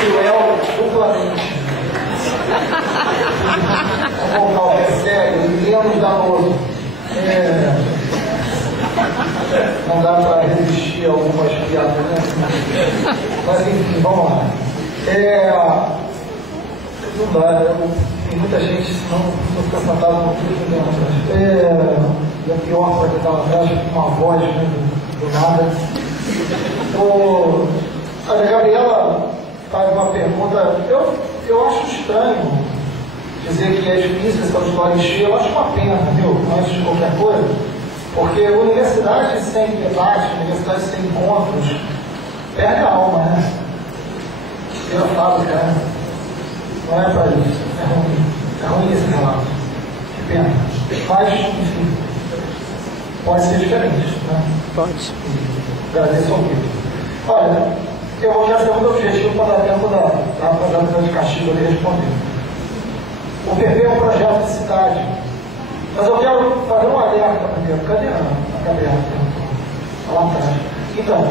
Cruel duplamente. Vamos voltar ao sério e menos danoso. Não dá para resistir a algumas piadas, né? Mas enfim, vamos lá. Não dá, tem muita gente, senão não fica sentado no tudo dentro. E é pior para quem está lá atrás, com uma voz, né, do nada. A Gabriela faz uma pergunta, eu acho estranho dizer que é difícil essa auditória encher, eu acho uma pena, viu? Antes de qualquer coisa, porque universidade sem debate, universidade sem encontros, perde a alma, né? Vira fábrica, né? Não é para isso, é ruim esse relato, que pena. Mas, enfim, pode ser diferente, né? Pode. Agradeço ao vivo. Olha, eu vou já segundo objetivo para dar tempo da rapaziada de castigo ali responder. O PP é um projeto de cidade. Mas eu quero fazer um alerta primeiro. Cadê a Gabriela? Lá atrás. Então,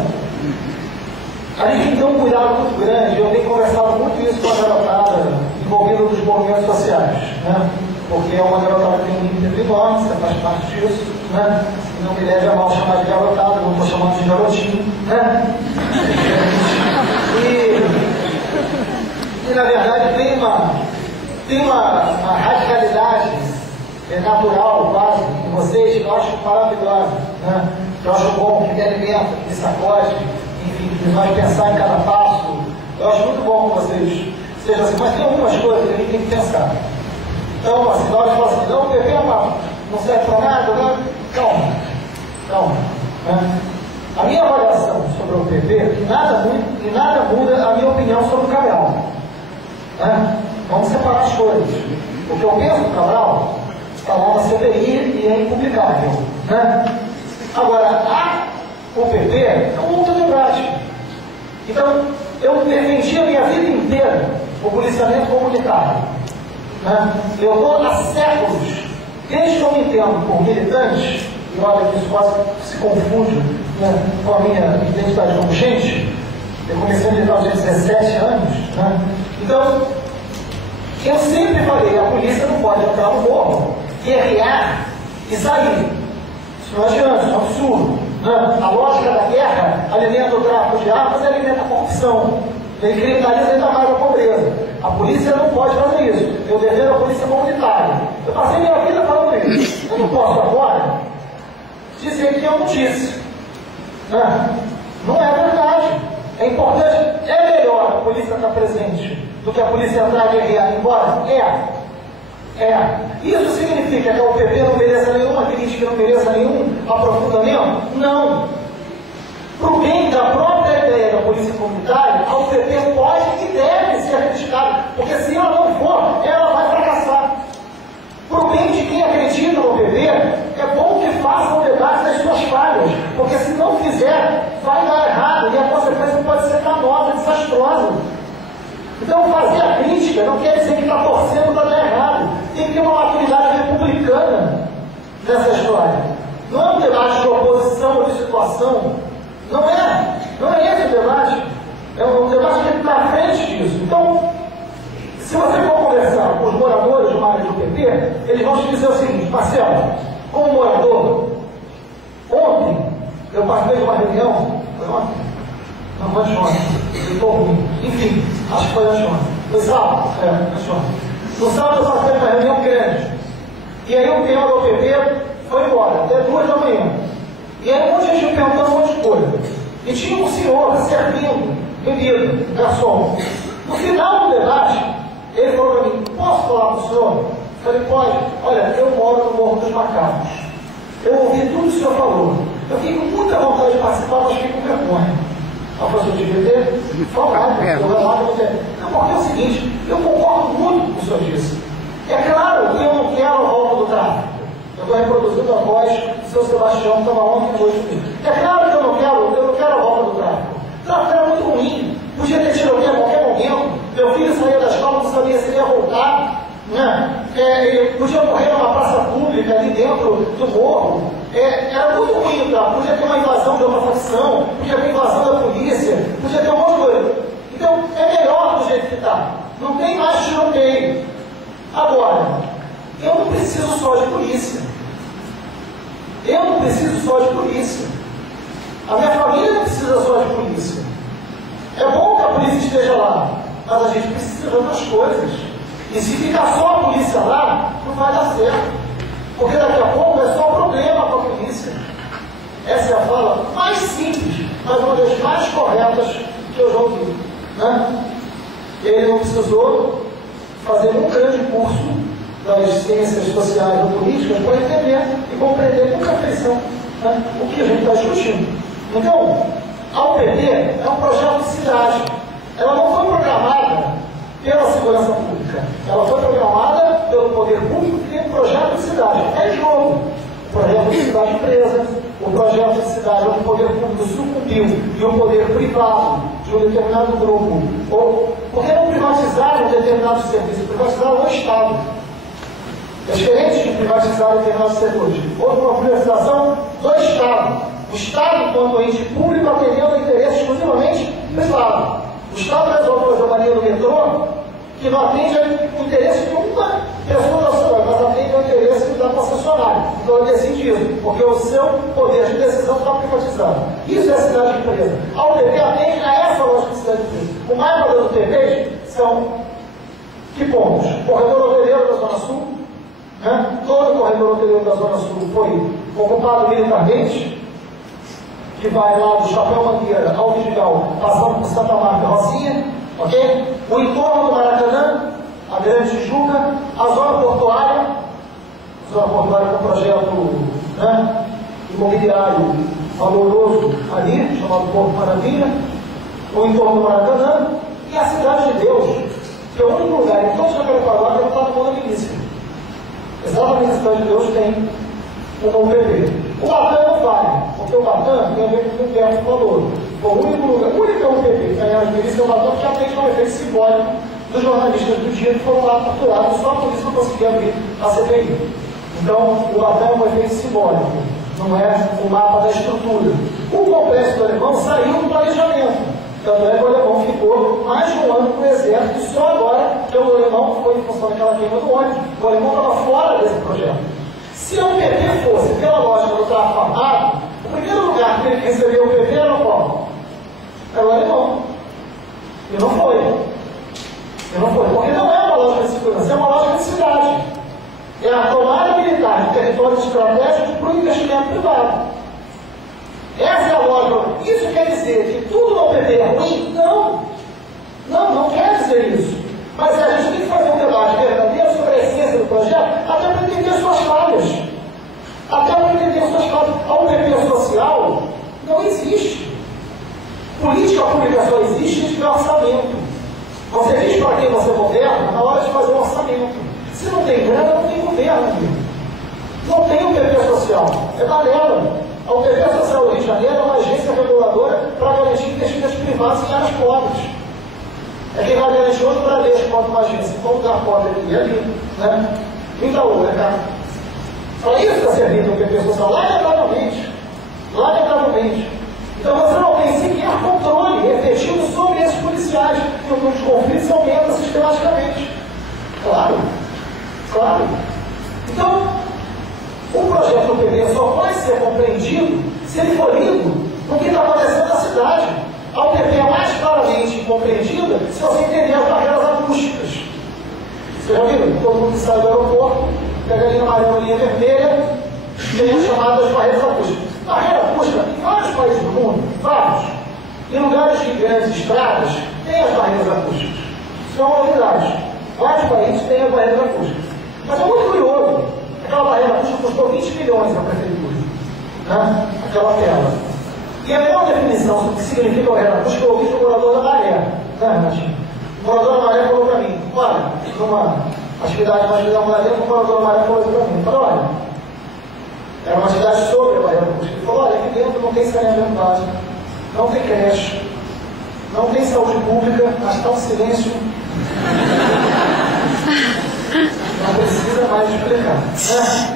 a gente tem que ter um cuidado muito grande. Eu tenho conversado muito isso com a garotada envolvida nos movimentos sociais, né? Porque é uma garotada que tem um limite enorme, você faz parte disso, né? E não me leve a mal chamar de garotada, não estou chamando de garotinho, né? E na verdade tem uma radicalidade natural, quase, em vocês, que eu acho maravilhosa, né? Que eu acho bom, que me alimenta, que me sacode, enfim, que me faz pensar em cada passo. Eu acho muito bom que vocês sejam assim, mas tem algumas coisas que a gente tem que pensar. Então, assim, na hora de falar assim, não, o PP não serve para nada, né? Calma. Né? A minha avaliação sobre o PP, e nada muda a minha opinião sobre o Cabral. Né? Vamos separar as coisas. O que eu penso do Cabral está lá na CPI e é impublicável. Né? Agora, o PP é um outro debate. Então, eu defendi a minha vida inteira o policiamento comunitário. Né? Eu estou há séculos, desde que eu me entendo por militante, e olha que isso quase se confunde, né, com a minha identidade como gente. Eu comecei a militar aos 17 anos. Né? Então, eu sempre falei, a polícia não pode entrar no morro, guerrear e sair. Isso não adianta, isso é um absurdo. Né? A lógica da guerra alimenta o tráfico de armas e alimenta a corrupção. Ele criminaliza ainda mais a pobreza. A polícia não pode fazer isso. Eu defendo a polícia comunitária. Eu passei minha vida falando isso. Eu não posso agora dizer que eu não disse. Não é verdade. É importante, é melhor a polícia estar presente do que a polícia entrar e guerrear, embora Isso significa que a UPP não mereça nenhuma crítica, não mereça nenhum aprofundamento? Não. Para o bem da própria ideia da polícia comunitária, a UPP pode e deve ser criticada, porque se ela não for, ela vai fracassar. Para o bem de quem acredita no UPP, é bom que faça um debate das suas falhas, porque se não fizer, vai dar errado e a consequência pode ser danosa, desastrosa. Então, fazer a crítica não quer dizer que está torcendo para dar errado. Tem que ter uma maturidade republicana nessa história. Não é um debate de oposição ou de situação. Não é esse o debate. É um debate que está à frente disso. Então, se você for conversar com os moradores de uma área do PP, eles vão te dizer o seguinte: Marcelo, como morador, ontem eu participei de uma reunião, foi ontem? Não, foi anteontem, eu estou ruim. Enfim, acho que foi anteontem. Foi sábado? Anteontem. No sábado eu participei de uma reunião grande. E aí o tema do PP foi embora, até 2 da manhã. E aí um monte de gente perguntando um monte de coisa. E tinha um senhor servindo, bebido, garçom. No final do debate, ele falou para mim: posso falar com o senhor? Eu falei: pode. Olha, eu moro no Morro dos Macacos. Eu ouvi tudo que o senhor falou. Eu fiquei com muita vontade de participar, mas fiquei com vergonha. A professora de PT, folgado, porque é o seguinte, eu concordo muito com o que o senhor disse. É claro que eu não quero a volta do tráfico. Eu estou reproduzindo a voz do seu Sebastião, que estava ontem e hoje comigo. É claro que eu não quero a volta do tráfico. O tráfico era muito ruim. Podia ter tiroteio a qualquer momento. Meu filho saía da escola, não sabia se ia voltar. Né? podia morrer numa praça pública, ali dentro do morro. Era muito ruim, tá? Podia ter uma invasão de outra facção, podia ter invasão da polícia, podia ter um monte de coisa. Então, é melhor do jeito que está. Não tem mais tiroteio. Agora, eu não preciso só de polícia. Eu não preciso só de polícia. A minha família não precisa só de polícia. É bom que a polícia esteja lá, mas a gente precisa de outras coisas. E se ficar só a polícia lá, não vai dar certo. Porque daqui a pouco é só problema com a polícia. Essa é a fala mais simples, mas uma das mais corretas que eu já ouvi. Né? Ele não precisou fazer um grande curso das ciências sociais ou políticas para entender e compreender com perfeição, né, o que a gente está discutindo. Então, a UPP é um projeto de cidade. Ela não foi programada pela segurança pública. Ela foi programada pelo poder público que tem um projeto de cidade. É jogo. O projeto de cidade empresa, o projeto de cidade onde o poder público sucumbiu e o poder privado de um determinado grupo. Por que não privatizaram um determinado serviço? Privatizaram o Estado. É diferente de privatizar determinados setores. Houve uma privatização do Estado. O Estado, enquanto ente público, atendendo ao interesse exclusivamente privado. O Estado resolve fazer uma linha do metrô que não atende ao interesse de uma pessoa da cidade, mas atende ao interesse da concessionária. Então é nesse sentido, porque o seu poder de decisão está privatizado. Isso é cidade de empresa. A UPP atende a essa lógica de cidade de empresa. O mais padrão do UPP são que pontos? Corredor hoteleiro da Zona Sul, né? Todo o corredor hoteleiro da Zona Sul foi ocupado militarmente, que vai lá do Chapéu Mangueira ao Vidigal, passando por Santa Marta e Rocinha, ok? O entorno do Maracanã, a Grande Tijuca, a zona portuária com um projeto, né, imobiliário valoroso ali, chamado Porto Maravilha, o entorno do Maracanã, e a Cidade de Deus, que é o único lugar em todo o Jacarepaguá que não está no mundo milícia. Exatamente a Cidade de Deus tem uma UPP. O Batan não vale, porque o Batan tem a ver com o que o Humberto falou. O único lugar, o único UPP que ganhou as milícias é o Batan, que atende ao efeito simbólico dos jornalistas do dia que foram lá capturados, só por isso não conseguia abrir a CPI. Então, o Batan é um efeito simbólico, não é o mapa da estrutura. O complexo do Alemão saiu do planejamento. Tanto é que o Alemão ficou mais de um ano com o exército, e só agora que o Alemão foi em função daquela queima do ônibus. O Alemão estava fora desse projeto. Se a UPP fosse, pela lógica do tráfico armado, o primeiro lugar que ele recebeu o UPP era qual? Era o Alemão. E não foi. E não foi. Porque não é uma lógica de segurança, é uma lógica de cidade. É a tomada militar de territórios estratégicos para o investimento privado. Essa é a lógica. Isso quer dizer que tudo no UPP é ruim? Não. Não quer dizer isso. Mas a gente tem que fazer um debate verdadeiro sobre a essência do projeto, até para entender suas falhas. Até para entender suas falhas. A UPP social não existe. Política pública só existe de orçamento. Você diz para quem você governa na hora de fazer um orçamento. Se não tem grana, não tem governo. Não tem UPP social. É balela. A UPP Social do Rio de Janeiro é uma agência reguladora para garantir investimentos privados em áreas pobres. É quem vai garantir outro Bradesco contra uma agência. Qual lugar pobre aqui e ali, né? Itaú, né, cara? Para isso está servindo o UPP Social, lamentavelmente. Lamentavelmente. Então você não tem sequer controle efetivo sobre esses policiais, porque o número de conflitos aumenta sistematicamente. Claro. Claro. Então, o projeto do UPP só pode ser compreendido se ele for lido no que está acontecendo na cidade. A UPP é mais claramente compreendida se você entender as barreiras acústicas. Vocês já viram? Todo mundo que sai do aeroporto, pega a linha amarela, a linha vermelha, tem as chamadas barreiras acústicas. Barreira acústica, em vários países do mundo, vários, em lugares de grandes estradas, tem as barreiras acústicas. Isso é uma novidade. Vários países têm as barreiras acústicas. Mas é muito curioso. Aquela barreira acústica custou 20 milhões na prefeitura. Né? Aquela tela. E a melhor definição do que significa barreira acústica eu ouvi do morador da Maré. Né, Renatinho? O morador da Maré falou para mim, olha, numa atividade mais de dar uma o morador da Maré falou para mim, falou, olha, era uma atividade sobre a barreira acústica. Ele falou, olha, aqui dentro não tem saneamento básico, não tem creche, não tem saúde pública, mas está um silêncio. Não precisa mais explicar. Né?